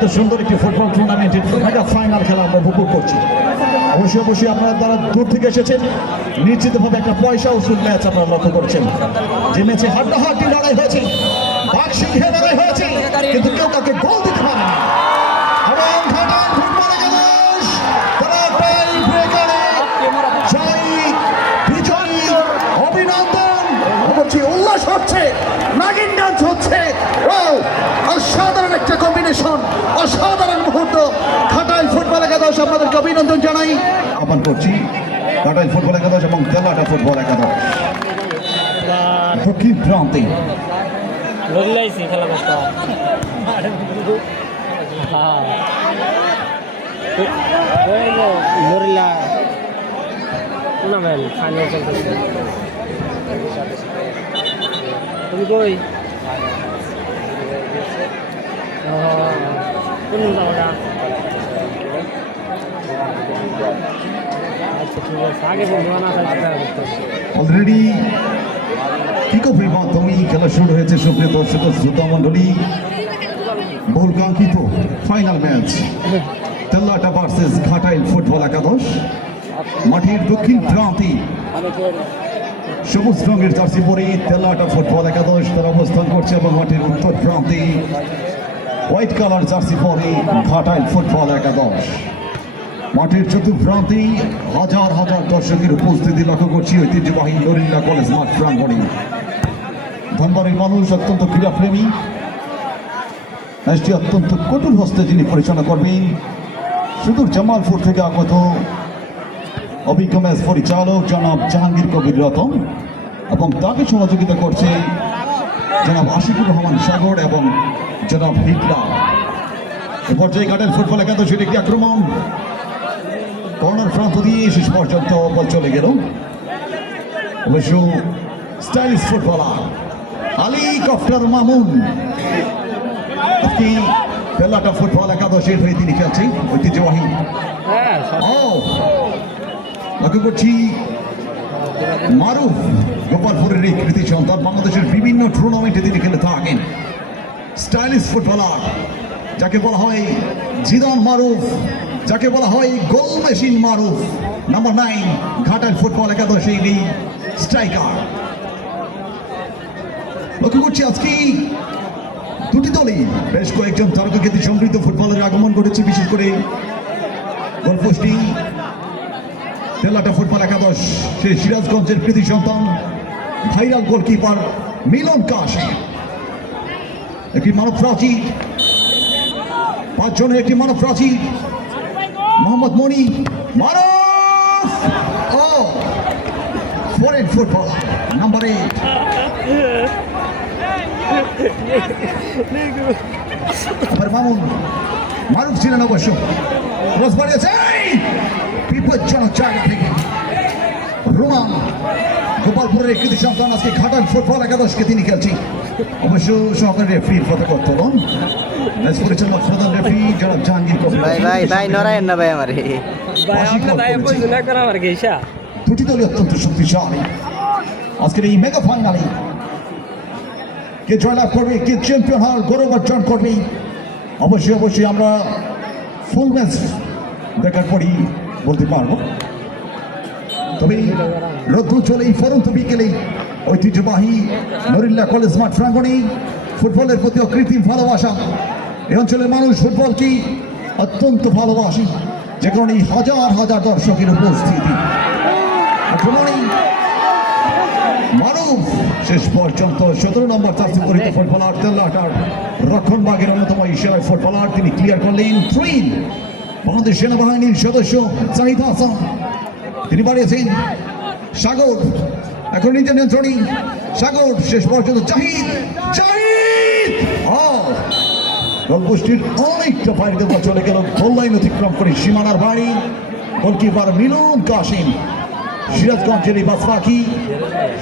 এত সুন্দর একটি ফুটবল টুর্নামেন্টের মেগা ফাইনাল খেলা আমরা উপভোগ করছি। অবশ্যই আপনারা যারা দূর থেকে এসেছেন নিশ্চিতভাবে একটা পয়সা উসুল ম্যাচ আপনারা লক্ষ্য করেছেন, যে ম্যাচে হাড্ডাহাড্ডি লড়াই হয়েছে, বাঘ সিংহে লড়াই হয়েছে, কিন্তু কেউ কাউকে গোল দিতে পারেনি। উল্লাস হচ্ছে, নাগিন ডান্স হচ্ছে। অসাধারণ একটা কম্বিনেশন, অসাধারণ মুহূর্ত। ঘাটাইল ফুটবল একাদশ আপনাদেরকে অভিনন্দন জানাই। আহ্বান করছি ঘাটাইল ফুটবল একাদশ এবং তেলাটা ফুটবল একাদশ দক্ষিণ প্রান্তে তুমি কই কোন জায়গা? আচ্ছা ঠিক আছে, আগে বলবো না। অলরেডি কিকঅফের মাধ্যমে খেলা শুরু হয়েছে। সুপ্রিয় দর্শক শ্রোতা মণ্ডলী, বহুল কাঙ্ক্ষিত final match Telata versus Ghatail football একাদশ। মাঠের দক্ষিণ প্রান্তে সবুজ রঙের জার্সি পরে তেলাটা ফুটবল একাদশ তারা অবস্থান করছে, এবং মাঠের উত্তর প্রান্তে হোয়াইট কালার জার্সি পরে ঘাটাইল ফুটবল একাদশ। মাঠের চতুর্প্রান্তে হাজার হাজার দর্শকের উপস্থিতি লক্ষ্য করছি ঐতিহ্যবাহী নরিল্লা কলেজ মাঠ প্রাঙ্গণে। ধনবাড়ির মানুষ অত্যন্ত ক্রীড়াপ্রেমী, ম্যাচটি অত্যন্ত কঠোর হস্তে যিনি পরিচালনা করবেন সুদূর জামালপুর থেকে আগত অভিজ্ঞ ম্যাচ পরিচালক জনাব জাহাঙ্গীর কবির রতন, এবং তাকে সহযোগিতা করছে জনাব আশিকুর রহমান সাগর এবং জনাব হিটলার। এ পর্যায়ে ঘাটাইল ফুটবল একাদশের একটি আক্রমণ কর্নার প্রান্ত দিয়ে শেষ পর্যন্ত বল চলে গেল। অবশ্য স্টাইলিশ ফুটবলার আলী কফটার মামুন তেলাটা ফুটবল একাদশের হয়ে তিনি খেলছেন ঐতিহ্যবাহী। লক্ষ্য করছি মারুফ গোপালপুরের এই কৃতি সন্তান, বাংলাদেশের বিভিন্ন টুর্নামেন্টে তিনি খেলে থাকেন। স্টাইলিশ ফুটবলার যাকে বলা হয় জিদান মারুফ, যাকে বলা হয় গোল মেশিন মারুফ, নাম্বার 9 ঘাটাইল ফুটবল একাদশের এই স্ট্রাইকার। লক্ষ্য করছি আজকে দুটি দলই বেশ কয়েকজন তারকাখ্যাতি সমৃদ্ধ ফুটবলের আগমন ঘটেছে, বিশেষ করে গোলপোস্টিং তেলাটা ফুটবল একাদশ সেই সিরাজগঞ্জের কৃতি সন্তান ভাইরাল গোলকিপার মিলন কাশি, একটি মানব প্রাচীর, 5 জনের একটি মানব প্রাচীর মোহাম্মদ মনি মারুফ, ফরেন ফুটবল নাম্বার 8 মামুন। মারুফ ছিলেন অবশ্য ক্রস বাড়িয়েছে বিপজ্জনক জায়গা থেকে রোমান গোপালপুরের কৃতি সন্তান আজকে ঘাটাইল ফুটবল একাদশকে তিনি খেলছেন। অবশ্য সহকারী রেফারির পতাকা উত্তোলন, ম্যাচ পরিচালক প্রধান রেফারি জনাব জাহাঙ্গীর কবির। দুটি দলই অত্যন্ত শক্তিশালী। আজকের এই মেগা ফাইনালে কে জয়লাভ করবে, কে চ্যাম্পিয়ন হওয়ার গৌরব অর্জন করবে, অবশ্যই আমরা ফুল ম্যাচ দেখার পরই বলতে পারবো। তবে রোদ্দুর চলে এই ফরন্ত বিকেলে ঐতিহ্যবাহী নরিল্লা কলেজ মাঠ প্রাঙ্গণে ফুটবলের প্রতি অকৃত্রিম ভালোবাসা। এই অঞ্চলের মানুষ ফুটবলকে অত্যন্ত ভালোবাসে, যে কারণে হাজার হাজার দর্শকের উপস্থিতি। মারুফ শেষ পর্যন্ত 17 নম্বর জার্সি পরিহিত ফুটবলার তেলাটার রক্ষণভাগের অন্যতম এশিয়ার ফুটবলার তিনি ক্লিয়ার করলেন। থ্রিল বাংলাদেশ সেনাবাহিনীর সদস্য জাহিদ হাসান তিনি বাড়িয়েছেন। সাগর এখন নিজের নিয়ন্ত্রণী, সাগর শেষ পর্যন্ত জাহিদ গোলপোস্টের অনেকটা বাইরে চলে গেল, গোল লাইন অতিক্রম করে সীমানার বাড়ি। গোলকিপার মিলন কাশিম, সিরাজগঞ্জের এই বাস পাখি,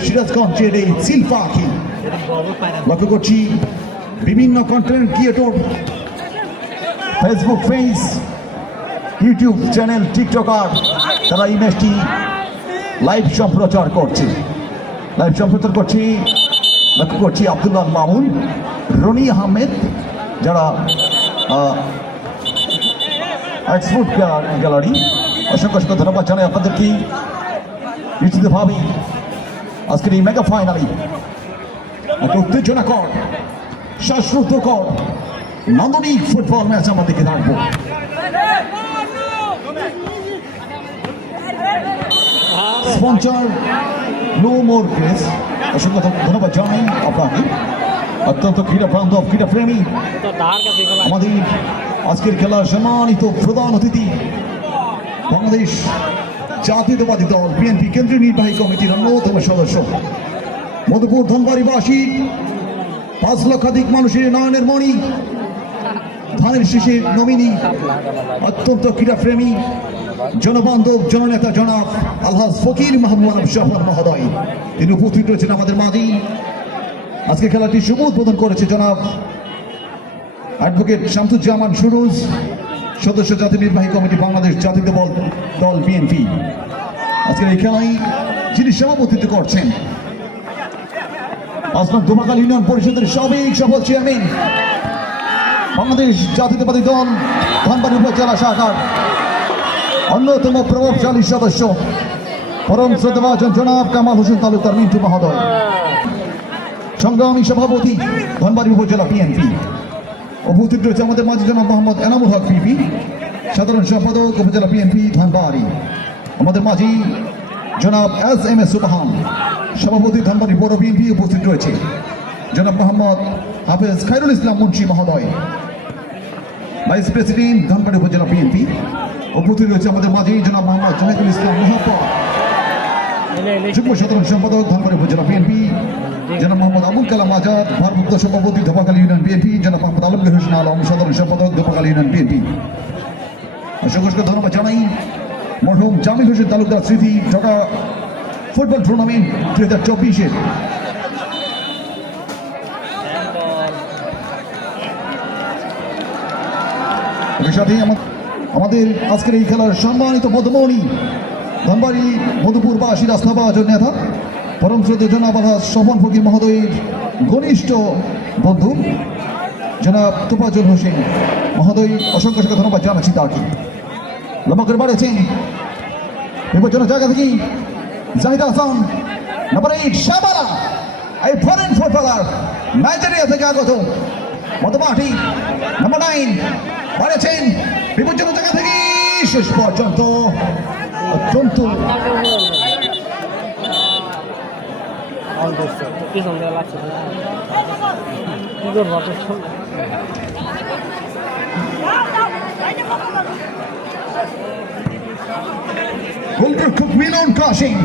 সিরাজগঞ্জের এই চিল পাখি। লক্ষ্য করছি বিভিন্ন content creator, Facebook page, YouTube channel, TikToker, তারা এই ম্যাচটি লাইভ সম্প্রচার করছে। লক্ষ্য করছি আব্দুল্লাহ মামুন, রনি আহমেদ, যারা এক্সপোর্ট গ্যালারি অসংখ্য অসংখ্য ধন্যবাদ জানাই আপনাদেরকে নিশ্চিতভাবে আজকের এই মেগা ফাইনালে একটা উত্তেজনাকর শ্বাসরুদ্ধকর নান্দনিক ফুটবল ম্যাচ আমাদেরকে রাখবো। স্পন্সর নো মোর গ্রেস অসংখ্য ধন্যবাদ জানাই আপনাকে অত্যন্ত ক্রীড়া বান্ধব ক্রীড়া প্রেমী তো তার কাছে গেলাম আমাদের আজকের খেলার সম্মানিত প্রধান অতিথি বাংলাদেশ জাতীয়তাবাদী দল বিএনপি কেন্দ্রীয় নির্বাহী কমিটির অন্যতম সদস্য মধুপুর ধনবাড়িবাসী 5 লক্ষাধিক মানুষের নয়নের মণি ধানের শীষের নমিনি অত্যন্ত ক্রীড়াপ্রেমী জনবান্ধব জননেতা জনাব আলহাজ ফকির মাহমুদ শহর মহোদয় তিনি উপস্থিত রয়েছেন আমাদের মাঝে। আজকে খেলাটি শুভ উদ্বোধন করেছে জনাব অ্যাডভোকেট শামসুজ্জামান সুরুজ সদস্য জাতীয় নির্বাহী কমিটি বাংলাদেশ জাতীয় দল বিএনপি। আজকের এই খেলায় যিনি সভাপতিত্ব করছেন আসলাম দোমাকাল ইউনিয়ন পরিষদের সাবেক সফল চেয়ারম্যান বাংলাদেশ জাতীয়তাবাদী দল ধনবাড়ি উপজেলা শাখার অন্যতম প্রভাবশালী সদস্য পরম শ্রদ্ধাভাজন জনাব কামাল হোসেন তালুকদার মিন্টু মহোদয় সংগ্রামী সভাপতি ধনবাড়ি উপজেলা বিএনপি। উপস্থিত রয়েছে আমাদের মাঝে জনাব মোহাম্মদ এনামুল হক পিপি সাধারণ সম্পাদক উপজেলা বিএনপি ধনবাড়ি। আমাদের মাঝে জনাব এস সুবহান সভাপতি ধনবাড়ি পৌর বিএনপি উপস্থিত রয়েছে জনাব মোহাম্মদ হাফেজ খায়রুল ইসলাম মুন্সি মহোদয় ভাইস প্রেসিডেন্ট ধনবাড়ি উপজেলা বিএনপি। উপস্থিত রয়েছে আমাদের মাঝে জনাব মোহাম্মদ জাহিদুল ইসলাম মোহাম্মদ যুগ্ম সাধারণ সম্পাদক ধনবাড়ি উপজেলা বিএনপি জনাব মোহাম্মদ আবুল কালাম আজাদ ভারপ্রাপ্ত সভাপতি ধোপাকাল ইউনিয়ন বিএনপি জনাব মোহাম্মদ আলমগীর হোসেন আলম সাধারণ সম্পাদক ধোপাকাল ইউনিয়ন বিএনপি। অসংখ্য ধন্যবাদ জানাই মরহুম জামিল হোসেন তালুকদার স্মৃতি ঢাকা ফুটবল টুর্নামেন্ট 2024-এর সাথে আমাদের আজকের এই খেলার সম্মানিত মধুমণি ধনবাড়ি মধুপুরবাসী রাস্তাবাজন নেতা পরম শ্রদ্ধেয় জনাব আলহাজ স্বপন ফকির মহোদয়ের ঘনিষ্ঠ বন্ধু জনাব তোফাজ্জল হোসেন মহোদয় অসংখ্য অসংখ্য ধন্যবাদ জানাচ্ছি তাকে। লম্বা করে বাড়িয়েছেন বিপজ্জনক জায়গা থেকে জাহিদ হাসান নাম্বার 8 শাবালা এই ফরেন ফুটবলার নাইজেরিয়া থেকে আগত মধ্যমাঠি নাম্বার 9 বাড়িয়েছেন বিপজ্জনক জায়গা থেকে শেষ পর্যন্ত অত্যন্ত পিছন দিয়ে লাগছে কি করবো Goalkeeper Milan crossing.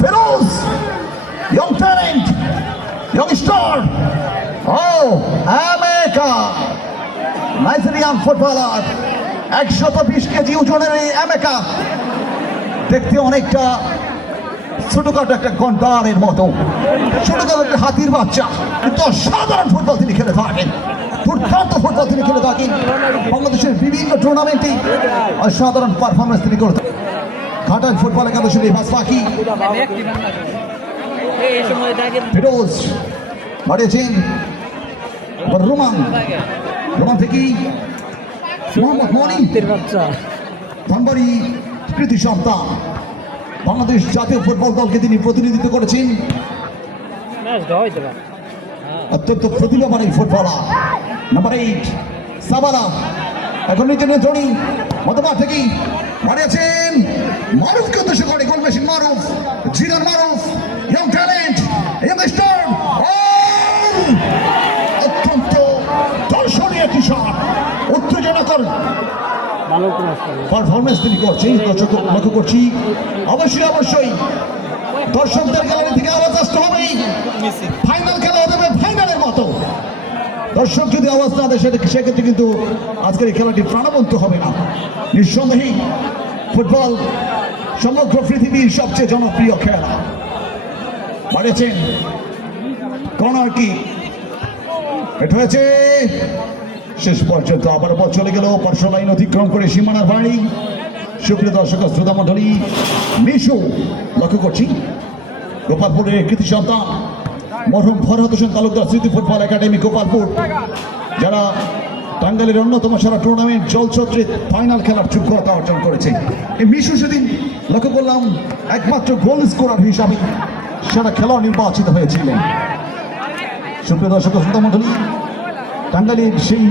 Feroz, young talent, young star. Oh, Ameka, Nigerian footballer. 120 KG ওজনের এই আমেকা দেখতে অনেকটা ছোটখাটো একটা গন্ডারের মতো, ছোটখাটো একটা হাতির বাচ্চা, কিন্তু সাধারণ ফুটবল তিনি খেলে থাকেন, দুর্দান্ত ফুটবল তিনি খেলে থাকেন। বাংলাদেশের বিভিন্ন টুর্নামেন্টে অসাধারণ পারফরমেন্স তিনি করে থাকেন। ঘাটাল ফুটবল একাদশের এই বাস পাখি ফিরোজ বাড়িয়েছেন রোমান থেকে মোহাম্মদ মনি ধনবাড়ি কৃতি সন্তান বাংলাদেশ জাতীয় ফুটবল দলকে তিনি প্রতিনিধিত্ব করেছেন। অত্যন্ত প্রতিভাবান এই ফুটবলার নাম্বার 8 সাবালা এখন নিজের ধনী মধ্যমাঠ থেকে বাড়িয়েছেন মারুফকে উদ্দেশ্য করে গোল মেশিন মারুফ জিরান মারুফ ইয়ং ট্যালেন্ট ইয়ং স্টার অত্যন্ত দর্শনীয় একটি শট উত্তেজনাকর পারফরমেন্স তিনি করছেন। দর্শক লক্ষ্য করছি অবশ্যই দর্শকদের গ্যালারি থেকে আওয়াজ আসতে হবে। ফাইনাল খেলা হতে হবে ফাইনালের মতো। দর্শক যদি আওয়াজ না দেয় সেক্ষেত্রে কিন্তু আজকের এই খেলাটি প্রাণবন্ত হবে না। নিঃসন্দেহে ফুটবল সমগ্র পৃথিবীর সবচেয়ে জনপ্রিয় খেলা। বাড়িয়েছেন কর্নার কি এটা হয়েছে শেষ পর্যন্ত আবার বল চলে গেল পার্শ্ব লাইন অতিক্রম করে সীমানার বাড়ি। সুপ্রিয় দর্শক শ্রোতা মন্ডলী মিশু লক্ষ্য করছি গোপালপুরের কৃতি সন্তান মরহুম ফরহাদ হোসেন তালুকদার স্মৃতি ফুটবল একাডেমি গোপালপুর যারা টাঙ্গাইলের অন্যতম সেরা টুর্নামেন্ট জলছত্রে ফাইনাল খেলার যোগ্যতা অর্জন করেছে। এই মিশু সেদিন লক্ষ্য করলাম একমাত্র গোল স্কোরার হিসাবে সেরা খেলোয়াড় নির্বাচিত হয়েছিলেন। সুপ্রিয় দর্শক শ্রোতা মণ্ডলী, টাঙ্গাইলের সেই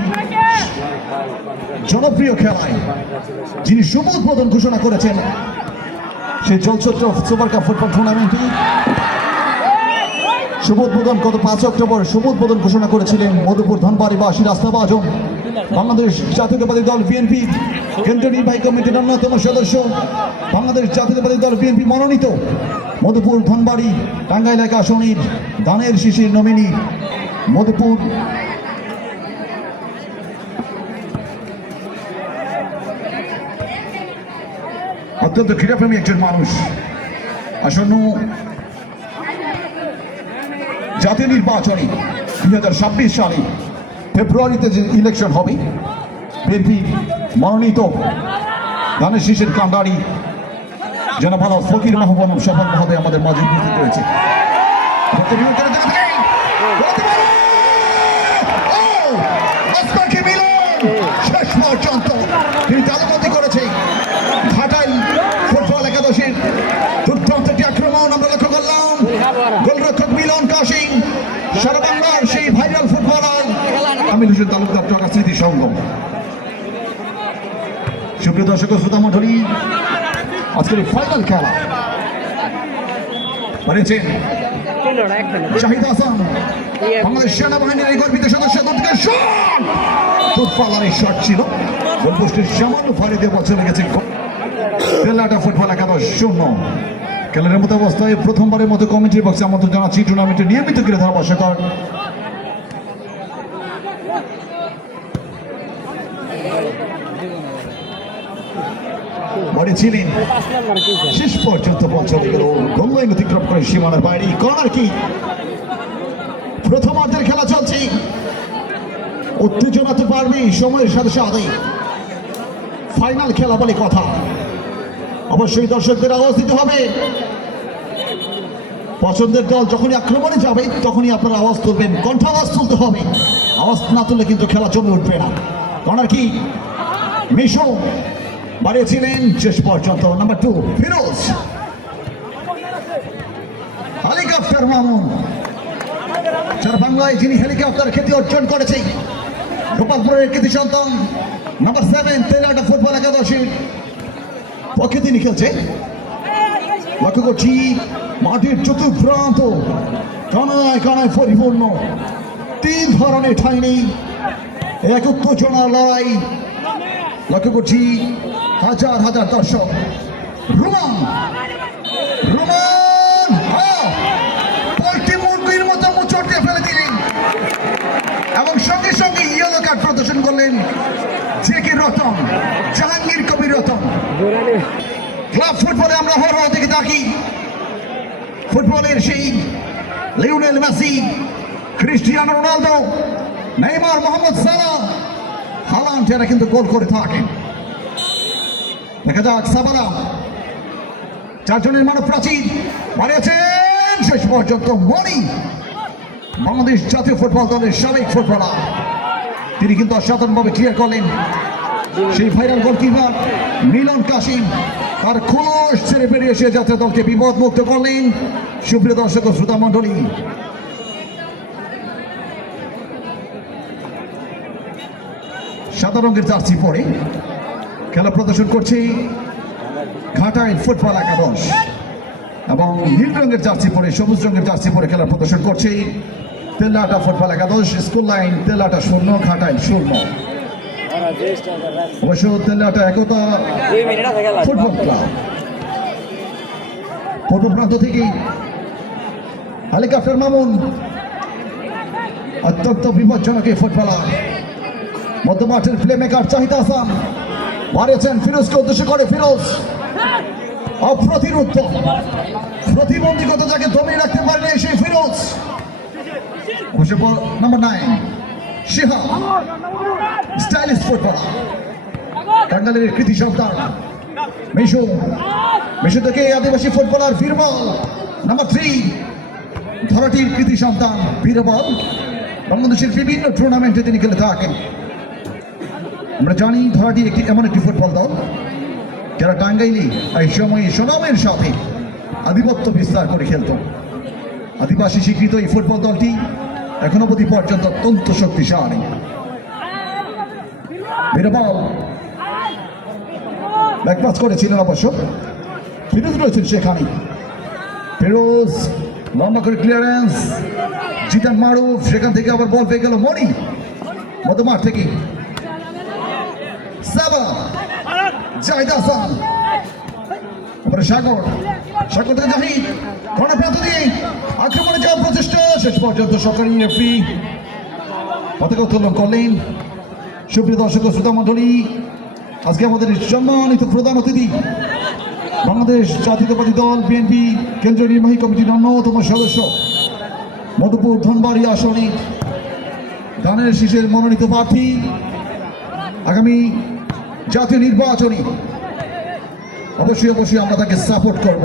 জনপ্রিয় খেলায় যিনি শুভ উদ্বোধন ঘোষণা করেছেন সেই জলছত্র সুপার কাপ ফুটবল টুর্নামেন্টে শুভ উদ্বোধন গত 5 অক্টোবর শুভ উদ্বোধন ঘোষণা করেছিলেন মধুপুর ধনবাড়িবাসী রাস্তাবাজন বাংলাদেশ জাতীয়তাবাদী দল বিএনপি কেন্দ্রীয় নির্বাহী কমিটির অন্যতম সদস্য, বাংলাদেশ জাতীয়তাবাদী দল বিএনপি মনোনীত মধুপুর ধনবাড়ি টাঙ্গাইল এক আসনের দানের শিশির নমিনি মধুপুর অত্যন্ত ক্রীড়াপ্রেমী একজন মানুষ। আসন্ন জাতীয় নির্বাচনে 2026 সালে ফেব্রুয়ারিতে যে ইলেকশন হবে, বিএনপি মনোনীত ধানের শীষের কান্ডারি জনাব ফকির মাহবুব শফাক মহোদয় আমাদের মাঝে উপস্থিত রয়েছে। শেষ পর্যন্ত তিনি তালিকাবদ্ধ করেছে ঘাটাইল ফুটবল একাদশের দুর্দান্ত একটি আক্রমণ আমরা লক্ষ্য করলাম। গোলরক্ষক মিলন কাসিম, সারা বাংলার সেই ভাইরাল ফুটবলার আমির হোসেন তালুকদার টাকা স্মৃতি সঙ্গম। সুপ্রিয় দর্শক শ্রোতা মণ্ডলী, আজকের এই ফাইনাল খেলা বানিয়েছেন শাহিদ হাসান, বাংলাদেশ সেনাবাহিনীর এই গর্বিত সদস্য। দূরপাল্লার শট ছিল, গোলপোস্টের সামান্য ফাড়ি দিয়ে বল চলে গেছে। তেলাটা ফুটবল একাদশ 0। খেলার মতো অবস্থায় প্রথমবারের মতো কমিটির বক্সে আমন্ত্রণ জানাচ্ছি টুর্নামেন্টের নিয়মিত ক্রীড়া ধারাভাষ্যকার ছিলেন। শেষ পর্যন্ত বল চলে গেল, গোল লাইন অতিক্রম করে সীমানার বাইরে। কর্নার কি প্রথমার্ধের খেলা চলছে, উত্তেজনা তো পারবে সময়ের সাথে সাথে। ফাইনাল খেলা বলে কথা, অবশ্যই দর্শকদের আওয়াজ দিতে হবে। পছন্দের দল যখনই আক্রমণে যাবে তখনই আপনারা আওয়াজ তুলবেন, কণ্ঠ আওয়াজ তুলতে হবে। আওয়াজ না তুললে কিন্তু খেলা জমে উঠবে না। কর্নার কি মিশু বাড়িয়েছিলেন শেষ পর্যন্ত। নাম্বার 2 ফিরোজ, হেলিকপ্টার মামুন, সারা বাংলায় যিনি হেলিকপ্টার খ্যাতি অর্জন করেছে, গোপালপুরের কৃতি সন্তান। নাম্বার 7 তেলাটা ফুটবল একাদশী পক্ষে তিনি খেলছে। লক্ষ্য করছি মাটির চতুর্প্রান্ত কানায় কানায় পরিপূর্ণ, 3 ধরনের ঠাঁই নেই, এক উত্তেজনা লড়াই। লক্ষ্য করছি হাজার হাজার দর্শক। রোমান রোমান পোল্ট্রি মুরগির মতো মুচড় দিয়ে ফেলে দিলেন এবং সঙ্গে সঙ্গে ইয়েলো কার্ড প্রদর্শন করলেন জেকে রতন, জাহাঙ্গীর কবির রতন। ক্লাব ফুটবলে আমরা হরহ থেকে থাকি, ফুটবলের সেই Lionel Messi, Cristiano Ronaldo, Neymar, Mohamed Salah, Haaland এরা কিন্তু গোল করে থাকেন। দেখা যাক সাবালা 4 জনের মানব প্রাচীর বাড়িয়েছেন শেষ পর্যন্ত। মনি বাংলাদেশ জাতীয় ফুটবল দলের সাবেক ফুটবলার, তিনি কিন্তু অসাধারণভাবে ক্লিয়ার করলেন সেই ভাইরাল গোলকিপার মিলন কাসিম। তার খোলস ছেড়ে বেরিয়ে এসে জাতীয় দলকে বিপদ মুক্ত করলেন। সুপ্রিয় দর্শক ও শ্রোতা মণ্ডলী, সাদা রঙের জার্সি পরে খেলা প্রদর্শন করছে ঘাটাইল ফুটবল একাদশ এবং নীল রঙের জার্সি পরে, সবুজ রঙের জার্সি পরে খেলা প্রদর্শন করছে তেলাটা ফুটবল একাদশ। Score line Telata 0, Ghatail 0। অবশ্য তেলাটা একতা ফুটবল ক্লাব পূর্ব প্রান্ত থেকে হেলিকপ্টার মামুন, অত্যন্ত বিপজ্জনক এই ফুটবলার। মধ্যমাঠের প্লে মেকার শাহিদ হাসান মারেছেন ফিরোজকে উদ্দেশ্য করে। ফিরোজ অপ্রতিরোধ, প্রতিবন্ধীগত যাকে দমিয়ে রাখতে পারেন সেই ফিরোজ। অবশ্য নাম্বার 9 শিহা, স্টাইলিশ ফুটবলার, টাঙ্গাইলের কৃতি সন্তান। মিশু থেকে আদিবাসী ফুটবলার বীরবল। নাম্বার 3 ধরাটির কৃতি সন্তান বীরবল, বাংলাদেশের বিভিন্ন টুর্নামেন্টে তিনি খেলে থাকেন। আমরা জানি ধরাটি এমন একটি ফুটবল দল যারা টাঙ্গাইলে এই সময়ে সুনামের সাথে আধিপত্য বিস্তার করে খেলত। আদিবাসী স্বীকৃত এই ফুটবল দলটি এখনো অবধি পর্যন্ত অত্যন্ত শক্তিশালী। বীরবল ব্যাকপাস করেছিলেন অবশ্য, ফিরোজ রয়েছেন সেখানে। ফিরোজ লম্বা করে ক্লিয়ারেন্স, জিতান মারুফ, সেখান থেকে আবার বল পেয়ে গেল মনি মধ্যমাঠ থেকে। সাবা জাহিদ হাসান, সাগর, সাগর থেকে জাহিদ, কর্নার প্রান্ত দিয়ে আক্রমণে যাওয়ার প্রচেষ্টা, শেষ পর্যন্ত সরকারি রেফারি পতাকা উত্তোলন করলেন। সুপ্রিয় দর্শক ও শ্রোতা মণ্ডলী, আজকে আমাদের সম্মানিত প্রধান অতিথি বাংলাদেশ জাতীয়তাবাদী দল বিএনপি কেন্দ্রীয় নির্বাহী কমিটির অন্যতম সদস্য, মধুপুর ধনবাড়ি আসনে ধানের শীষের মনোনীত প্রার্থী, আগামী জাতীয় নির্বাচনে অবশ্যই আমরা তাকে সাপোর্ট করব,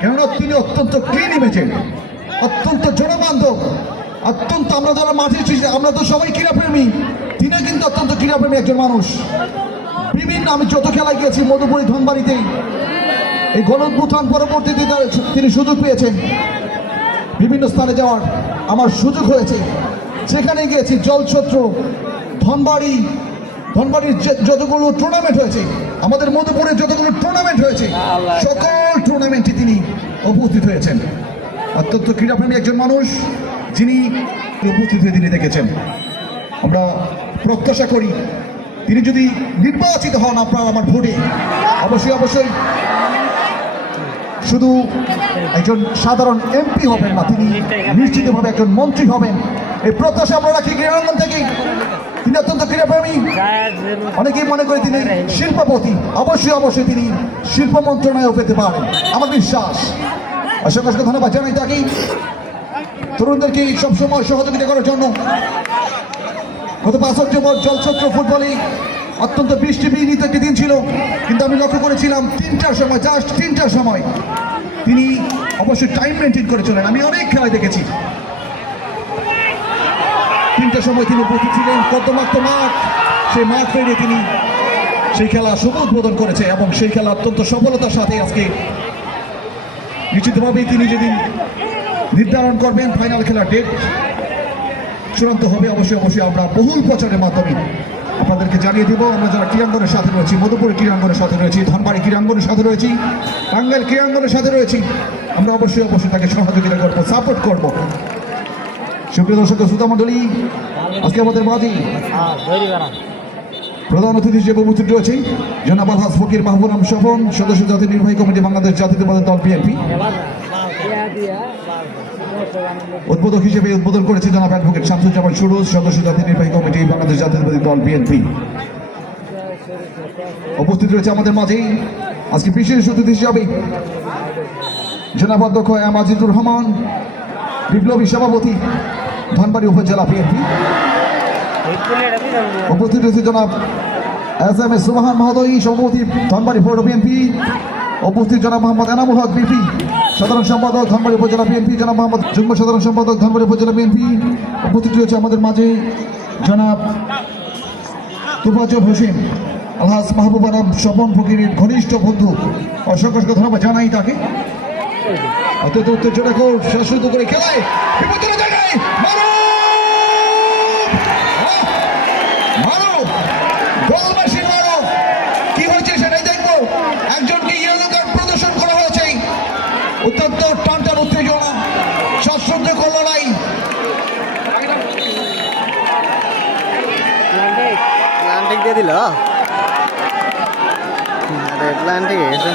কেননা তিনি অত্যন্ত ক্লিন ইমেজের, অত্যন্ত জনবান্ধব, অত্যন্ত, আমরা যারা মাঠের শীষে আমরা তো সবাই ক্রীড়াপ্রেমী, তিনি কিন্তু অত্যন্ত ক্রীড়াপ্রেমী একজন মানুষ। বিভিন্ন, আমি যত খেলায় গিয়েছি মধুপুরী ধনবাড়িতে, এই গণঅভ্যুত্থান পরবর্তীতে তিনি সুযোগ পেয়েছেন বিভিন্ন স্থানে যাওয়ার, আমার সুযোগ হয়েছে, সেখানে গিয়েছি। জলছত্র, ধনবাড়ির যতগুলো টুর্নামেন্ট হয়েছে, আমাদের মধুপুরের যতগুলো টুর্নামেন্ট হয়েছে, সকল টুর্নামেন্টে তিনি উপস্থিত হয়েছেন। অত্যন্ত ক্রীড়াপ্রেমী একজন মানুষ, যিনি উপস্থিত হয়ে তিনি দেখেছেন। আমরা প্রত্যাশা করি তিনি যদি নির্বাচিত হন আপনার আমার ভোটে, অবশ্যই শুধু একজন সাধারণ এমপি হবেন না, তিনি নিশ্চিতভাবে একজন মন্ত্রী হবেন, এই প্রত্যাশা আমরা রাখি ক্রীড়াঙ্গন থেকে। তিনি অত্যন্ত ক্রীড়াপ্রেমী, অনেকেই মনে করে তিনি শিল্পপতি, অবশ্যই তিনি শিল্প মন্ত্রণালয় পেতে পারেন, আমার বিশ্বাস। অসংখ্য ধন্যবাদ জানাই তাকে, তরুণদেরকে সবসময় সহযোগিতা করার জন্য। গত 5 অক্টোবর জলছত্র ফুটবলে অত্যন্ত বৃষ্টিবিঘ্নিত একটি দিন ছিল, কিন্তু আমি লক্ষ্য করেছিলাম 3টার সময়, জাস্ট 3টার সময় তিনি অবশ্যই টাইম মেনটেন করে চলেন। আমি অনেক খেলায় দেখেছি 3টার সময় তিনি উপস্থিত ছিলেন, কর্দমাক্ত মাঠ, সেই মাঠ পেরিয়ে তিনি সেই খেলা শুভ উদ্বোধন করেছে, এবং সেই খেলা অত্যন্ত সফলতার সাথে আজকে নিশ্চিতভাবেই তিনি যেদিন নির্ধারণ করবেন ফাইনাল খেলার ডেট চূড়ান্ত হবে, অবশ্যই আমরা বহুল প্রচারের মাধ্যমে আপনাদেরকে জানিয়ে দেব। আমরা যারা ক্রীড়াঙ্গনের সাথে রয়েছি, মধুপুরের ক্রীড়াঙ্গনের সাথে রয়েছি, ধনবাড়ি ক্রীড়াঙ্গনের সাথে রয়েছি, টাঙ্গাইল ক্রীড়াঙ্গনের সাথে রয়েছি, আমরা অবশ্যই তাকে সহযোগিতা করবো, সাপোর্ট করবো। সুপ্রিয় দর্শক শ্রোতা মণ্ডলী, আজকে আমাদের মাঝে প্রধান অতিথি হিসেবে উপস্থিত রয়েছে জনাব আলহাজ ফকির মাহবুব স্বপন, সদস্য জাতীয় নির্বাহী কমিটি বাংলাদেশ জাতীয়তাবাদী দল বিএনপি। উদ্বোধক হিসেবে উদ্বোধন করেছে জনাব অ্যাডভোকেট শামসুজ্জামান সুরজ, সদস্য জাতীয় নির্বাহী কমিটি বাংলাদেশ জাতীয়তাবাদী দল বিএনপি। উপস্থিত রয়েছে আমাদের মাঝে আজকে বিশেষ অতিথি হিসাবে জনাব অধ্যক্ষ এম আজিজুর রহমান, বিপ্লবী সভাপতি ধনবাড়ি উপজেলা বিএনপি। উপস্থিত রয়েছে জনাব এস সুবহান মহোদয়, সভাপতি ধনবাড়ি পৌর বিএনপি। উপস্থিত জনাব মোহাম্মদ এনামুল হক বিপি, সাধারণ সম্পাদক ধনবাড়ি উপজেলা বিএনপি। জনাব মোহাম্মদ যুগ্ম সাধারণ সম্পাদক ধনবাড়ি উপজেলা বিএনপি। উপস্থিত রয়েছে আমাদের মাঝে জনাব তুফাজ্জল হোসেন, আলহাজ মাহবুব আলম স্বপন ফকিরের ঘনিষ্ঠ বন্ধু। অসংখ্য ধন্যবাদ জানাই তাকে। অত্যন্ত উত্তেজনাকর শ্বাসরুদ্ধ করে খেলায় বিপদের জায়গায় গোলবাসীর মারো, কি হয়েছে সেটাই দেখবো। একজনকে ইয়েলো কার্ড প্রদর্শন করা হয়েছে, অত্যন্ত টানটান উত্তেজনা, শ্বাসরুদ্ধ করল নাই। প্লান্টিক দিয়ে দিল, প্লান্টিক গেছে।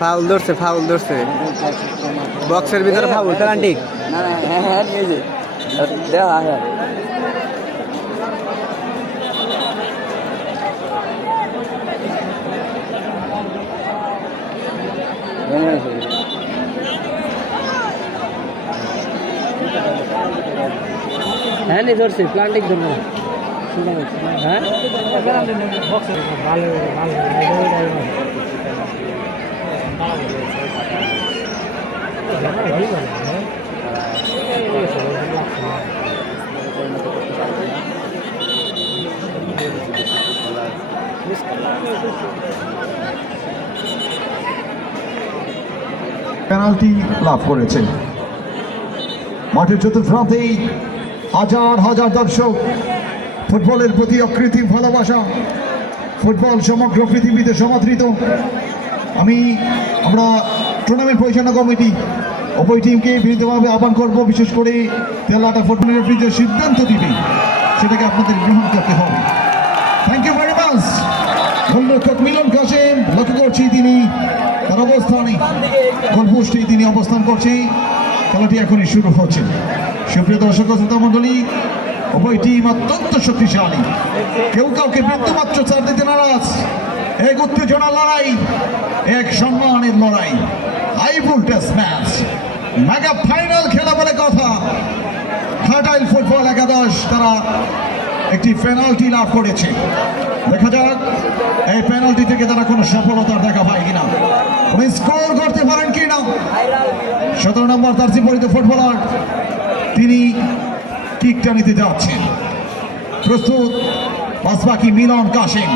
ফাউল ধরছে বক্সের ভিতরে ফাউল। প্লান্টিক না হ্যাঁ নিয়েছে দেওয়া হ্যাঁ। হ্যাঁ নি ধরছি প্লান্টিং ধরবো হ্যাঁ ভালো পেনাল্টি লাভ করেছে। মাঠের চতুর্প্রান্তেই হাজার হাজার দর্শক, ফুটবলের প্রতি অকৃত্রিম ভালোবাসা, ফুটবল সমগ্র পৃথিবীতে সমাদৃত। আমরা টুর্নামেন্ট পরিচালনা কমিটি উভয় টিমকে বিনীতভাবে আহ্বান করব, বিশেষ করে তেলাটা ফুটবলের রেফারি যে সিদ্ধান্ত দিবে সেটাকে আপনাদের গ্রহণ করতে হবে। Thank you very much. গোলরক্ষক মিলন কাশেম, লক্ষ্য করছি তিনি তার অবস্থানে গোলপোস্টে তিনি অবস্থান করছে। খেলাটি এখনই শুরু হচ্ছে। সুপ্রিয় দর্শক ও শ্রোতা মণ্ডলী, উভয় টিম অত্যন্ত শক্তিশালী, কেউ কাউকে বিন্দুমাত্র ছাড় দিতে নারাজ। এক উত্তেজনা লড়াই, এক সম্মানের লড়াই, high voltage match, mega final খেলা বলে কথা। ঘাটাইল ফুটবল একাদশ তারা একটি পেনাল্টি লাভ করেছে। দেখা যাক এই পেনাল্টি থেকে তারা কোনো সফলতা দেখা পায় কিনা, কোনো স্কোর করতে পারেন কিনা। 17 নম্বর জার্সি পরিহিত ফুটবলার তিনি কিকটা নিতে যাচ্ছেন। প্রস্তুত বাসবাকি মিলন Kashem.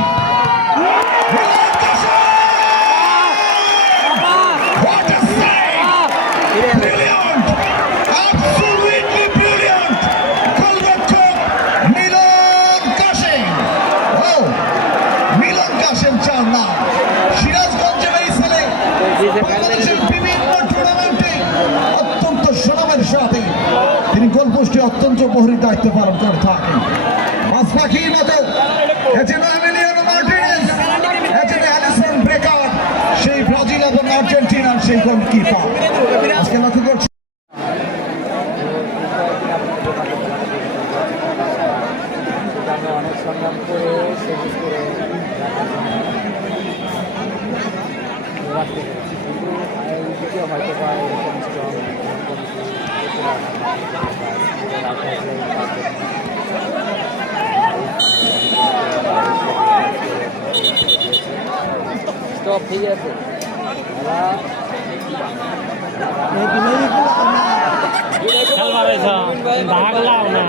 What a save! Brilliant! Absolutely brilliant! গোলরক্ষক মিলন কাশেম। Oh, মিলন কাশেম চার নাম। সিরাজগঞ্জের এই ছেলে বাংলাদেশের বিভিন্ন টুর্নামেন্টে অত্যন্ত সুনামের সাথে তিনি গোলপোস্টে অত্যন্ত প্রহরীর দায়িত্ব পালন করে থাকেন। বাসবাকির মতো agent Emiliano Martinez, agent Alisson breaker, সেই ব্রাজিল এবং আর্জেন্টিনার সেই গোলকিপার। আজকে লক্ষ্য করছি অনেক সংগ্রাম করে সবুজ করে দ্বিতীয় হয়তো বা এরকম স্ট্রং স্টপ ঠিক আছে ভাগলাও না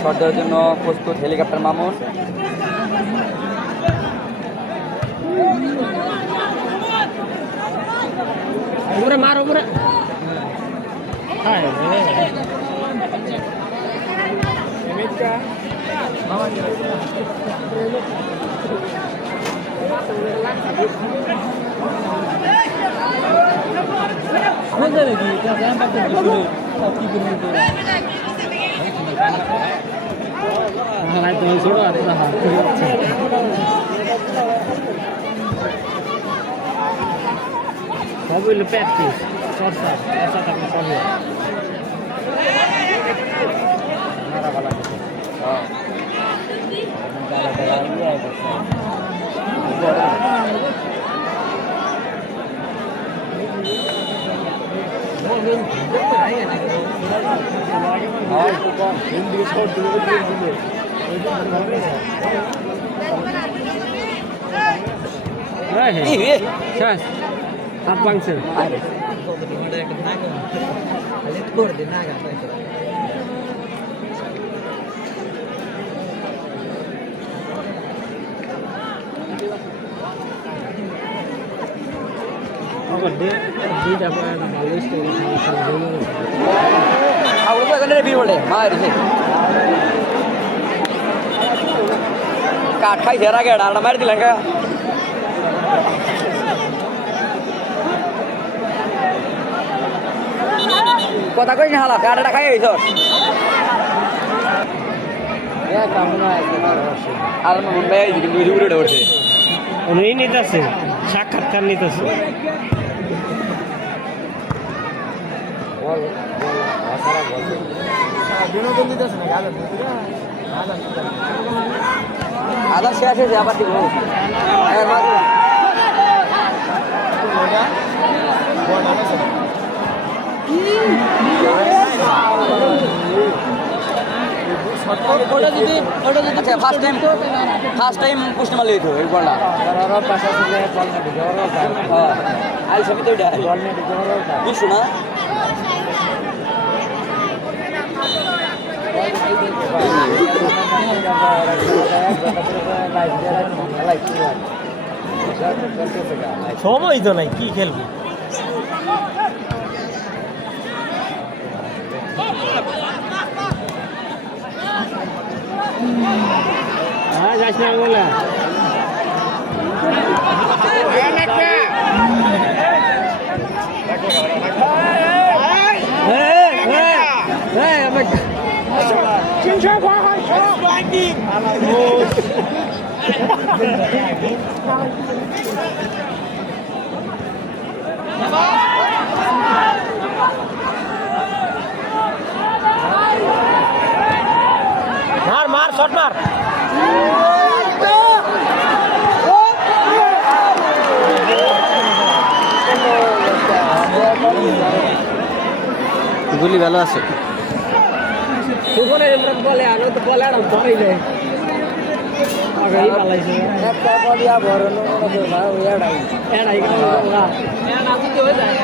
শট দেওয়ার জন্য প্রস্তুত হেলিকপ্টার মামুন। উপরে মার উপরে ছোট সব হইলো প্র্যাকটিস চর্চা চর্চা থাকলে সব শেষ হাত ভাঙছে কাঠ খাইছে এর আগে ডালটা মারি দিলেন কা কথা কই না হালা কাঠটা খাই হইছ আর মন ভাই কিন্তু উড়ে উঠছে উনি নিতেছে সাক্ষাৎকার নিতেছে বিনোদন দিতেছে না গাজন আদা শেষ হয়েছে আবার ঠিক হয়েছে আচ্ছা ফার্স্ট টাইম পুষ্টি মারলে তো এই বলটা আই সবই তো এটা বুঝছো না সময় তো নাই কি খেলবি হ্যাঁ যাস না বলে মার মার শট মার গুলি ভালো আছে তুফানে বলে আর তো বলে আর ধরেই যায় আগে পালাইছে একটা বলিয়া বড় না এড়াই এড়াই গেল এড়া দিতে হয়ে যায়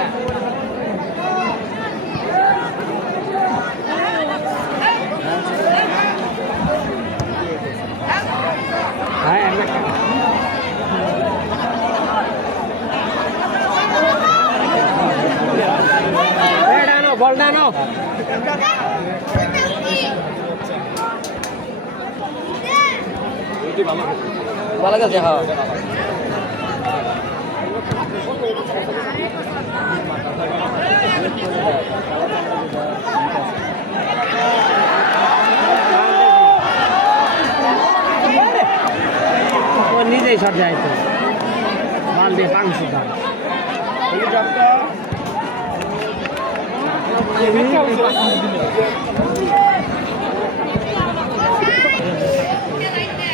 হ্যাঁ ডানো বল ডানো ভালো গেছে হ্যাঁ নিজেই শট যায় তো মাল দিয়ে পাংশ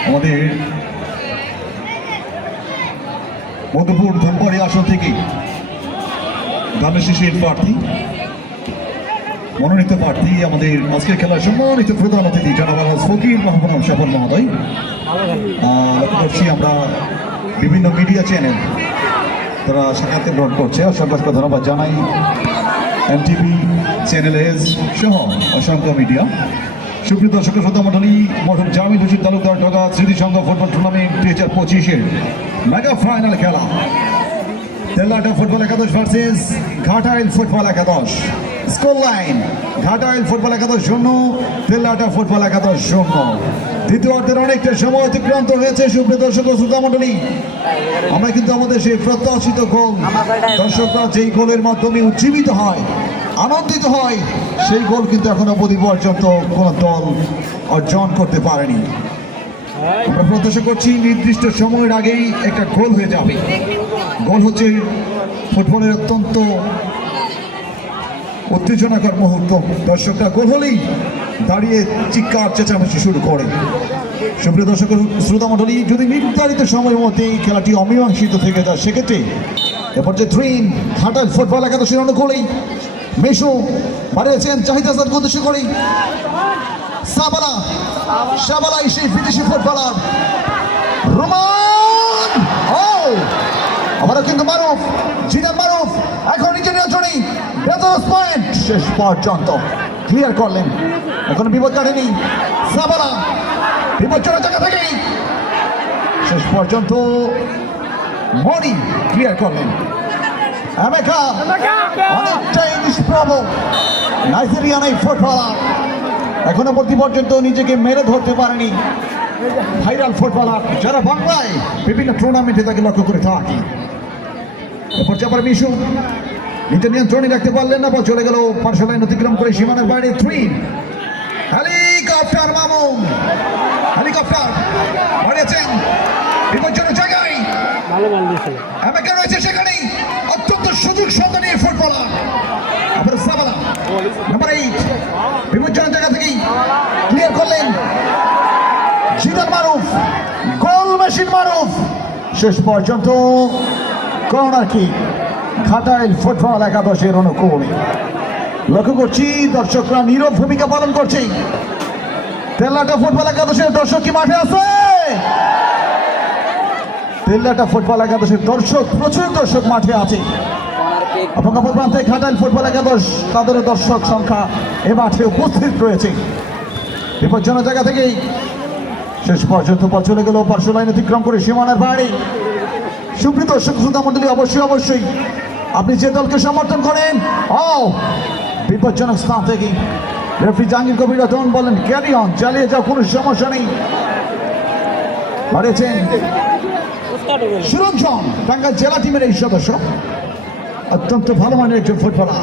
আমাদের মধুপুর ধনবাড়ি আসন থেকে গানের শিশির প্রার্থী মনোনীত প্রার্থী আমাদের আজকের খেলার সম্মানিত প্রধান অতিথি জনাব আলহাজ ফকির মাহবুব সাফর মহোদয়। লক্ষ্য করছি আমরা বিভিন্ন মিডিয়া চ্যানেল তারা সাক্ষাৎকার গ্রহণ করছে অসংখ্য ধন্যবাদ জানাই এনটিভি চ্যানেল এস সহ অসংখ্য মিডিয়া। সুপ্রিয় দর্শক শ্রোতা মণ্ডলী মঠন জামিল হোসেন তালুকদার ঢাকা স্মৃতিসংঘ ফুটবল টুর্নামেন্ট 2025-এর মেগা ফাইনাল খেলা তেলাটা ফুটবল একাদশ ভার্সেস ঘাটাইল ফুটবল একাদশ। স্কোর লাইন ঘাটাইল ফুটবল একাদশ 0, তেলাটা ফুটবল একাদশ 0। দ্বিতীয়ার্ধের অনেকটা সময় অতিক্রান্ত হয়েছে। সুপ্রিয় দর্শক শ্রোতা মণ্ডলী আমরা কিন্তু আমাদের সেই প্রত্যাশিত গোল দর্শকরা যেই গোলের মাধ্যমে উজ্জীবিত হয় আনন্দিত হয় সেই গোল কিন্তু এখনো অবধি পর্যন্ত কোনো দল অর্জন করতে পারেনি। আমরা প্রত্যাশা করছি নির্দিষ্ট সময়ের আগেই একটা গোল হয়ে যাবে। গোল হচ্ছে ফুটবলের অত্যন্ত উত্তেজনাকর মুহূর্ত। দর্শকরা গোল হলেই দাঁড়িয়ে চিৎকার চেঁচামেচি শুরু করে। সুপ্রিয় দর্শক শ্রোতা মণ্ডলী যদি নির্ধারিত সময়ের মধ্যে এই খেলাটি অমীমাংসিত থেকে যায় সেক্ষেত্রে এরপর যে ট্রেন ঘাটাইল ফুটবল একাদশের অনুকূলেই মেশো বাড়িয়েছেন চাহিদা উদ্দেশ্য করেই সাবালা সেই বিদেশি ফুটবলার রোমান আবারও কিন্তু মারুফ জিনান মারুফ এখন নিজের নিয়ন্ত্রণে পয়েন্ট শেষ পর্যন্ত ক্লিয়ার করলেন। এখন বিপদ কাটেনি সাবালা বিপজ্জনক জায়গা থেকেই শেষ পর্যন্ত মনি ক্লিয়ার করলেন। আমেকা অনেকটাই নিষ্প্রভ নাইজেরিয়ান এই ফুটবলার এখনো অবধি পর্যন্ত নিজেকে মেরে ধরতে পারেনি। ভাইরাল ফুটবলার যারা বাংলায় বিভিন্ন টুর্নামেন্টে তাকে লক্ষ্য করে থাকি। এরপর চাপার মিশু নিজের নিয়ন্ত্রণে রাখতে পারলেন না, চলে গেল পার্শ্ব লাইন অতিক্রম করে সীমানার বাইরে। হেলিকপ্টার মামুন হেলিকপ্টার বাড়িয়েছেন বিপজ্জনক জায়গায় ভালো বল দিয়েছিল আমেকা রয়েছে সেখানেই অত্যন্ত সুযোগ সন্ধানী ফুটবলার। আবার সাবালা শেষ পর্যন্ত কর্নার কিক ঘাটাইল ফুটবল একাদশের অনুকূলে। লক্ষ্য করছি দর্শকরা নীরব ভূমিকা পালন করছে। তেলাটা ফুটবল একাদশের দর্শক কি মাঠে আছে? তেলাটা ফুটবল একাদশের দর্শক, প্রচুর দর্শক মাঠে আছে। এবং অপর প্রান্তে ঘাটাইল ফুটবল একাদশ, তাদের দর্শক সংখ্যা এ মাঠে উপস্থিত রয়েছে। বিপজ্জনক জায়গা থেকেই শেষ পর্যন্ত বল চলে গেল পার্শ্ব লাইন অতিক্রম করে সীমানার বাইরে। সুপ্রিয় দর্শক শ্রোতা মণ্ডলী, অবশ্যই আপনি যে দলকে সমর্থন করেন, বিপজ্জনক স্থান থেকে রেফারি জাহাঙ্গীর কবির রতন বলেন ক্যারি অন, চালিয়ে যাও, কোনো সমস্যা নেই। হারিয়েছেন সুরঞ্জন, টাঙ্গাইল জেলা টিমের এই সদস্য, অত্যন্ত ভালো মানের একজন ফুটবলার।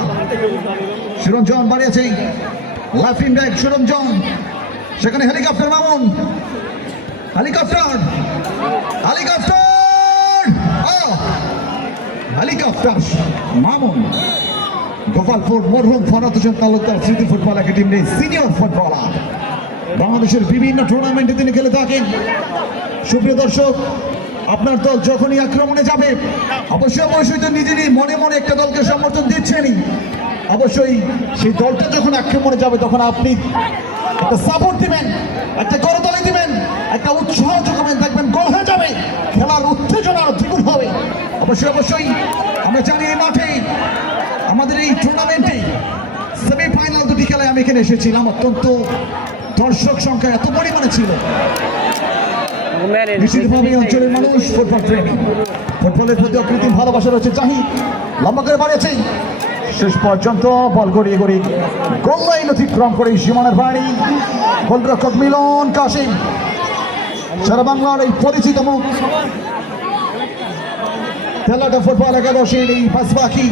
সুরঞ্জন বাড়িয়েছে, লাফিং ব্যাক সুরঞ্জন, সেখানে হেলিকপ্টার মামুন, হেলিকপ্টার মামুন, গোপালপুর মরহুম ফরহাদ হোসেন তালুকদার স্মৃতি ফুটবল একাডেমির সিনিয়র ফুটবলার। বাংলাদেশের বিভিন্ন টুর্নামেন্টে তিনি খেলে থাকেন। সুপ্রিয় দর্শক, আপনার দল যখনই আক্রমণে যাবে, অবশ্যই তো নিজেরই মনে মনে একটা দলকে সমর্থন দিচ্ছেনই। অবশ্যই সেই দলটা যখন আক্রমণে যাবে, তখন আপনি একটা সাপোর্ট দিবেন, একটা করতালি দিবেন, একটা উৎসাহ যোগাবেন, দেখবেন গোল হয়ে যাবে, খেলার উত্তেজনা আরো দ্বিগুণ হবে। অবশ্যই আমরা জানি এই মাঠে আমাদের এই টুর্নামেন্টে সেমিফাইনাল দুটি খেলায় আমি এখানে এসেছিলাম। অত্যন্ত দর্শক সংখ্যা এত পরিমাণে ছিল। নিশ্চিতভাবে অঞ্চলের মানুষ ফুটবল প্রেমী, ফুটবলের প্রতি অকৃত্রিম ভালোবাসা রয়েছে। জাহিদ লম্বা করে বাড়িয়েছে, শেষ পর্যন্ত বল গড়িয়ে গোল লাইন অতিক্রম করে সীমানার বাইরে গোলরক্ষক মিলন কাশিম, সারা বাংলার এই পরিচিত মুখ। তেলাটা ফুটবল একাদশের এই পাঁচ পাখি,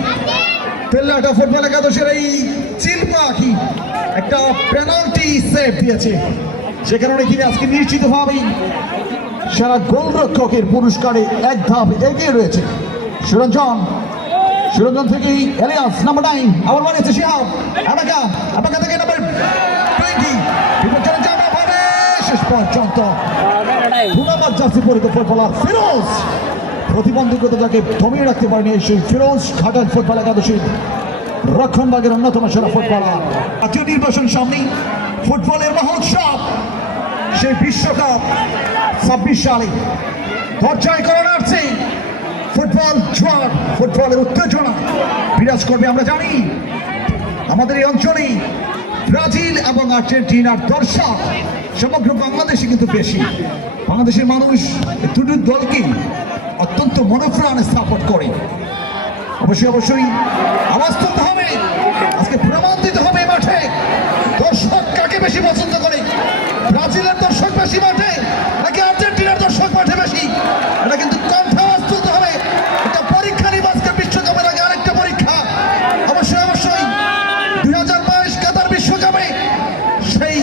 তেলাটা ফুটবল একাদশের এই চিল পাখি একটা পেনাল্টি সেভ দিয়েছে, সে কারণে তিনি আজকে নিশ্চিতভাবেই সারা গোলরক্ষকের পুরস্কারে এক ধাপ এগিয়ে রয়েছে। সুরঞ্জন থেকে এলিয়াস নাম্বার 9 আবার বানিয়েছে শিহাব, আপনাকে থেকে নাম্বার 20 বিপজ্জনক জায়গা পাবে। শেষ পর্যন্ত দুনাম্বার জার্সি পরিত ফুটবলার ফিরোজ, প্রতিবন্ধকতাকে দমিয়ে রাখতে পারেনি সেই ফিরোজ ঘাটাইল ফুটবল একাদশীর রক্ষণভাগের অন্যতম সেরা ফুটবলার। জাতীয় নির্বাচন সামনে, ফুটবলের মহোৎসব, সেই বিশ্বকাপ 26 সালে দরজায় করা নাড়ছে। ফুটবল ঝড়, ফুটবলের উত্তেজনা বিরাজ করবে। আমরা জানি আমাদের এই অঞ্চলে ব্রাজিল এবং আর্জেন্টিনার দর্শক সমগ্র বাংলাদেশে কিন্তু বেশি। বাংলাদেশের মানুষ দুটি দলকে অত্যন্ত মনোপ্রাণে সাপোর্ট করে। অবশ্যই আওয়াজ তুলতে হবে, আজকে প্রমাণ দিতে হবে মাঠে দর্শক কাকে বেশি পছন্দ করে। ব্রাজিলের দর্শক বেশি মাঠে নাকি আর্জেন্টিনার দর্শক মাঠে বেশি, এটা কিন্তু কণ্ঠে আওয়াজ তুলতে হবে। এটা পরীক্ষা নিব আজকে বিশ্বকাপের আগে আরেকটা পরীক্ষা। অবশ্যই 2022 কাতার বিশ্বকাপে সেই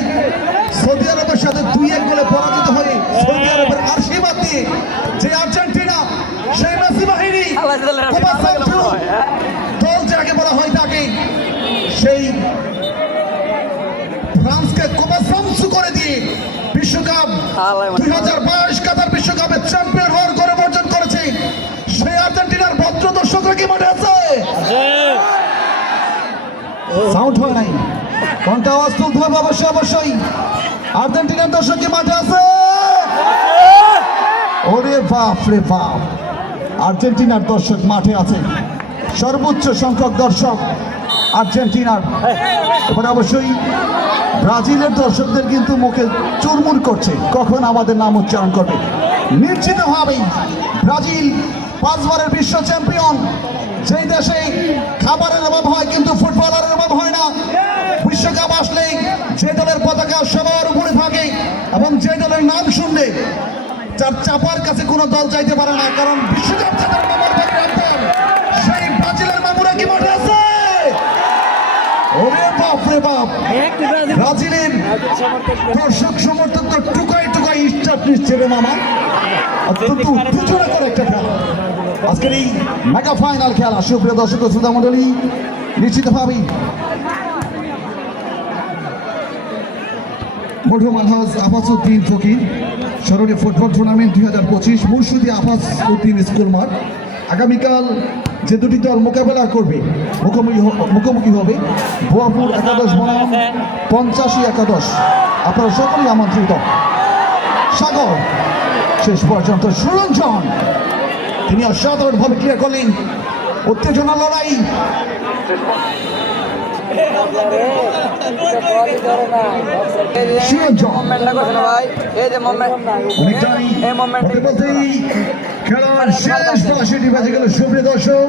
সৌদি আরবের সাথে 2-1 গোলে পরাজিত হয়ে সৌদি আরবের আশীর্বাদ দিয়ে যে আর্জেন্টিনা, সেই মেসি বাহিনী, দল যাকে বলা হয় তাকে, সেই ফ্রান্সকে কোপা সামসু করে দিয়ে বিশ্বকাপ 2022 কাতার বিশ্বকাপের চ্যাম্পিয়ন হওয়ার গৌরব অর্জন করেছে সেই আর্জেন্টিনার ভদ্র দর্শকরা কি মাঠে আছে? সাউন্ড হয় নাই, কোনটা আওয়াজ তুলতে হবে? অবশ্যই আর্জেন্টিনার দর্শক কি মাঠে আছে? ওরে বাপ রে বাপ, আর্জেন্টিনার দর্শক মাঠে আছে, সর্বোচ্চ সংখ্যক দর্শক আর্জেন্টিনার। এবারে অবশ্যই ব্রাজিলের দর্শকদের কিন্তু মুখে চুরমুর করছে, কখন আমাদের নাম উচ্চারণ করবে। নিশ্চিতভাবেই ব্রাজিল 5 বারের বিশ্ব চ্যাম্পিয়ন। যেই দেশে খাবারের অভাব হয় কিন্তু ফুটবলারের অভাব হয় না। বিশ্বকাপ আসলেই যে দলের পতাকা সবার উপরে থাকে এবং যে দলের নাম শুনলে যার চাপার কাছে কোনো দল চাইতে পারে না, কারণ বিশ্বকাপ যাদের মামার বাড়ির একদম সেই ব্রাজিলের মামুরা কি মাঠে আছে? ওরে বাপ রে বাপ, ব্রাজিলের দর্শক সমর্থক তো টুকাই স্টার্ট নিচ্ছে রে মামা। অত্যন্ত উত্তেজনাকর একটা খেলা আজকের এই মেগা ফাইনাল খেলা। সুপ্রিয় দর্শক ও শ্রোতা মণ্ডলী, নিশ্চিতভাবেই মরহুম আলহাজ আব্বাসউদ্দিন ফকির স্মরণীয় football tournament 2025 Murshidi Afas Uddin school মাঠ। আগামীকাল যে দুটি দল মোকাবেলা করবে মুখোমুখি হবে বোয়াপুর একাদশ বনাম 85 একাদশ। আপনারা সকলেই আমন্ত্রিত। সাগর শেষ পর্যন্ত সুরঞ্জন তিনি অসাধারণভাবে ক্লিয়ার করলেন। উত্তেজনা লড়াই সুরঞ্জন অনেকটাই বলতে বলতেই খেলার শেষ 10টি বাজে গেল। সুপ্রিয় দর্শক,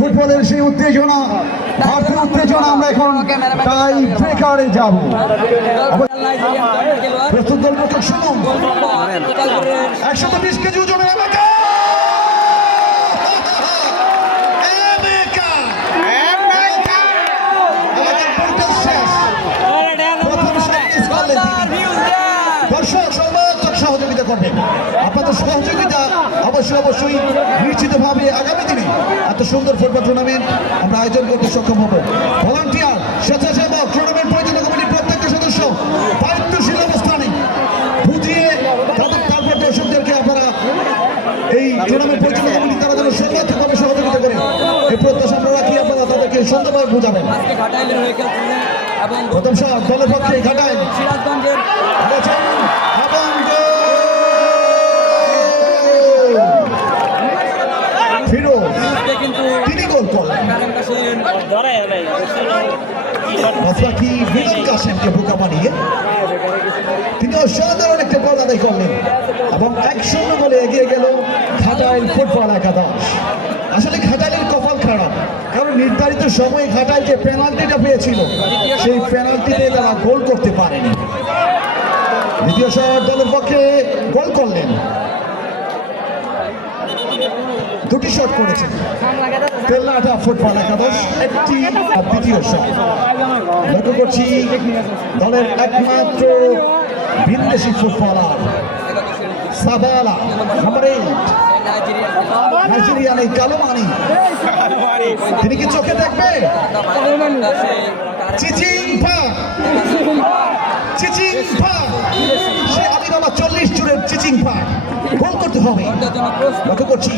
ফুটবলের সেই উত্তেজনা ভারতীয় উত্তেজনা আমরা এখন টাই ব্রেকারে যাব। প্রস্তুত দল প্রত্যেক সুমন 120 কেজি ওজনের এলাকা দর্শক সর্বাত্মক সহযোগিতা করবেন। আপনাদের সহযোগিতা অবশ্যই নিশ্চিতভাবে আগামী দিনে এত সুন্দর ফুটবল টুর্নামেন্ট আমরা আয়োজন করতে সক্ষম হব। ভলান্টিয়ার, স্বেচ্ছাসেবক, টুর্নামেন্ট পরিচালনা কমিটির প্রত্যেকটা সদস্য দায়িত্বশীল অবস্থানে বুঝিয়ে তারপর দর্শকদেরকে আপনারা এই টুর্নামেন্ট পরিচালনা কমিটি তারা যেন সর্বাত্মকভাবে সহযোগিতা করেন এই প্রত্যাশা আমরা রাখি। আপনারা তাদেরকে সুন্দরভাবে বোঝাবেন। প্রথম শট দলের পক্ষে ঘাটাইল সিরাজগঞ্জের কিন্তু তিনি গোল করলেন। বাকি মিলন কাসেমকে বোকা বানিয়ে তিনি অসাধারণ একটা গোল আদায় করলেন এবং 1-0 গোলে এগিয়ে গেল ঘাটাইল ফুটবল একাদশ। আসলে ঘাটাইলের কপাল খারাপ, কারণ নির্ধারিত সময়ে ঘাটাইল যে পেনাল্টিটা পেয়েছিল সেই পেনাল্টিতে তারা গোল করতে পারেনি। দ্বিতীয় শট দলের পক্ষে গোল করলেন। দুটি শট করেছেন তেলনাটা ফুটবল একাদশ, একটি দ্বিতীয় শট। লক্ষ্য করছি দলের একমাত্র ভিনদেশি ফুটবলার সাবালা নাম্বার 8 নাইজেরিয়ান এই কালো মানি, তিনি কি চোখে দেখবে? চিচিংপা সে আলিবাবা 40 জুড়ের চিচিংপা গোল করতে হবে। লক্ষ্য করছি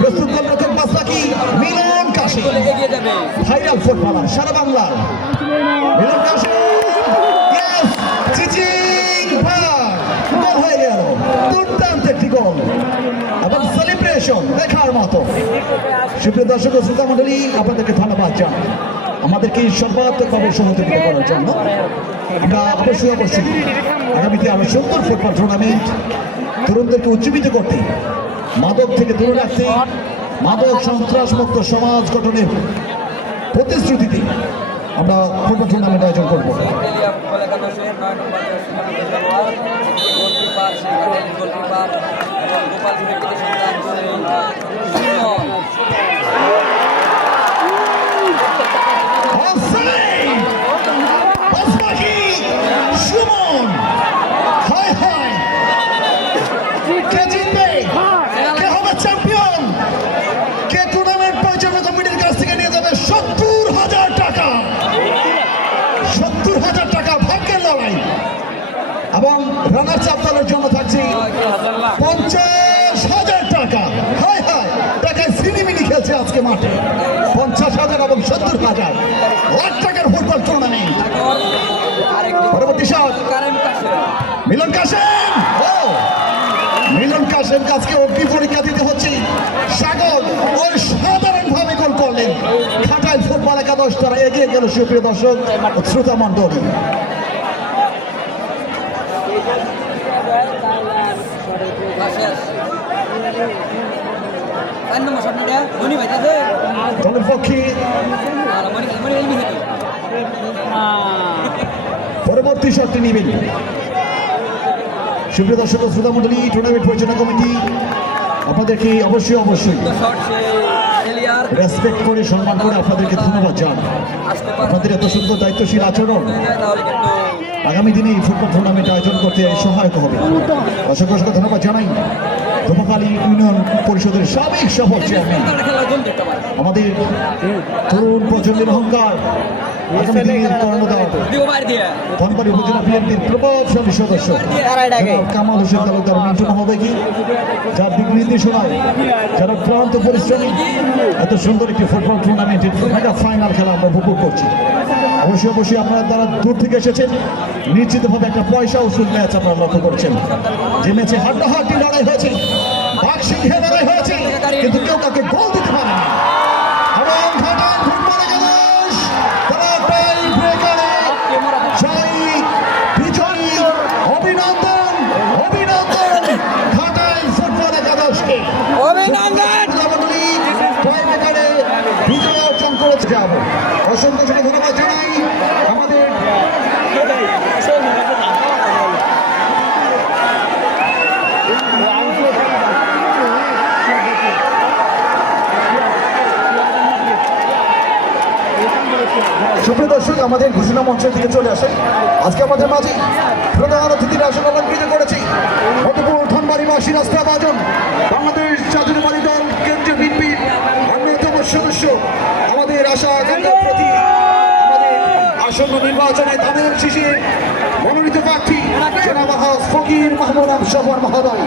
প্রস্তুত গোলরক্ষক বাসবাকি মিলন কাসেম, ভাইরাল ফুটবলার সারা বাংলার মিলন কাসেম। চিচিংপা গোল হয়ে গেল, দুর্দান্ত একটি গোল এবং সেলিব্রেশন দেখার মতো। সুপ্রিয় দর্শক ও শ্রোতা মণ্ডলী, আপনাদেরকে ধন্যবাদ জানাই আমাদেরকে সর্বাত্মকভাবে সহযোগিতা করার জন্য। আমরা অবশ্যই আগামীতে আরো সুন্দর ফুটবল টুর্নামেন্ট তরুণদেরকে উজ্জীবিত করতে, মাদক থেকে দূরে রাখতে, মাদক সন্ত্রাস মুক্ত সমাজ গঠনের প্রতিশ্রুতিতে আমরা ফুটবল টুর্নামেন্ট আয়োজন করব। সুমন কে জিতবে? কে হবে চ্যাম্পিয়ন? কে টুর্নামেন্ট পরিচালনা কমিটির কাছ থেকে নিয়ে যাবে 70,000 টাকা? 70,000 টাকা ভাগ্যের লড়াই এবং রানার্স আপ দলের জন্য থাকছে 50,000 টাকা। হায় হায়, টাকায় সিনেমিনি খেলছে আজকে মাঠে। 50,000 এবং 70,000 লাখ টাকার ফুটবল টুর্নামেন্ট। পরবর্তী শট মিলন কাসেম। মিলন কাসেম আজকে অগ্নি পরীক্ষা দিতে হচ্ছে। সাগর অসাধারণভাবে গোল করলেন। ঘাটাইল ফুটবল একাদশ তারা এগিয়ে গেল। সুপ্রিয় দর্শক শ্রোতা মণ্ডলী, দলের পক্ষে পরবর্তী শটটি নেবেন। সুপ্রিয় দর্শক ও শ্রোতা মণ্ডলী, টুর্নামেন্ট পরিচালনা কমিটি আপনাদেরকে অবশ্যই রেসপেক্ট করে সম্মান করে আপনাদেরকে ধন্যবাদ জানাই। আপনাদের এত সুন্দর দায়িত্বশীল আচরণ আগামী দিনে এই ফুটবল টুর্নামেন্ট আয়োজন করতে সহায়ক হবে। অসংখ্য ধন্যবাদ জানাই। ধোপাখালী ইউনিয়ন পরিষদের সাবেক সফল চেয়ারম্যান, আমাদের তরুণ প্রজন্মের অহংকার, আগামী দিনের কর্ণধার, ধনবাড়ি উপজেলা বিএনপির প্রভাবশালী সদস্য জনাব কামাল হোসেন তালুকদার মিন্টু মহোদয়কে, যার দিক নির্দেশনায় যারা ক্লান্ত পরিশ্রমী এত সুন্দর একটি ফুটবল টুর্নামেন্টের মেগা ফাইনাল খেলা আমরা উপভোগ করছি। অবশ্যই আপনারা যারা দূর থেকে এসেছেন, নিশ্চিতভাবে একটা পয়সা উসুল ম্যাচ আপনারা লক্ষ্য করছেন, যে ম্যাচে হাড্ডাহাড্ডি লড়াই হয়েছে, বাকশিংহে লড়াই হয়েছে, কিন্তু কেউ তাকে গোল দিতে পারেনি। এবং ঘাটাল ফুটবল একাদশ তারা টাই ব্রেকারে জয়ী, বিজয়ী, অভিনন্দন অভিনন্দন ঘাটাল ফুটবল একাদশকে। অভিনন্দন। টাই ব্রেকারে বিজয় অর্জন করেছে। যাব অসংখ্য ধন্যবাদ জানাই আমাদের সুপ্রিয় দর্শক, আমাদের ঘোষণা মঞ্চের দিকে চলে আসে। আজকে আমাদের মাঝে প্রধান অতিথির আসন অলঙ্কৃত করেছি মধুপুর ধনবাড়িবাসী রাস্তাভাজন বাংলাদেশ জাতীয়তাবাদী দল কেন্দ্রীয় বিএনপির অন্যতম সদস্য, আমাদের আশা আকাঙ্ক্ষার প্রতি আমাদের আসন্ন নির্বাচনে ধানের শীষে মনোনীত প্রার্থী জনাব ফকির মাহমুদ সফর মহোদয়।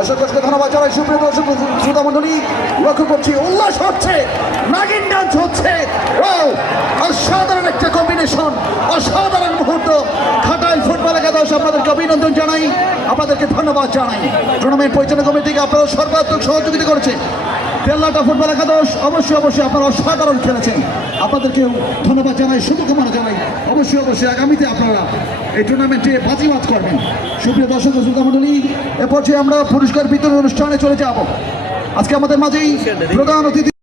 অসংখ্য ধন্যবাদ জানাই। সুপ্রিয় দর্শক শ্রোতা মণ্ডলী, লক্ষ্য করছি উল্লাস হচ্ছে, নাগিন ডান্স হচ্ছে। ও অসাধারণ একটা কম্বিনেশন, অসাধারণ মুহূর্ত। ঘাটাল ফুটবল একাদশ আপনাদেরকে অভিনন্দন জানাই, আপনাদেরকে ধন্যবাদ জানাই। টুর্নামেন্ট পরিচালনা কমিটিকে আপনারা সর্বাত্মক সহযোগিতা করেছে। তেল্লাটা ফুটবল একাদশ অবশ্যই আপনারা অসাধারণ খেলেছেন, আপনাদেরকে ধন্যবাদ জানাই, শুভকামনা জানাই। অবশ্যই আগামীতে আপনারা এই টুর্নামেন্টে বাজিমাত করবেন। সুপ্রিয় দর্শক শ্রোতা মণ্ডলী, এ পর্যায়ে আমরা পুরস্কার বিতরণ অনুষ্ঠানে চলে যাব। আজকে আমাদের মাঝেই প্রধান অতিথি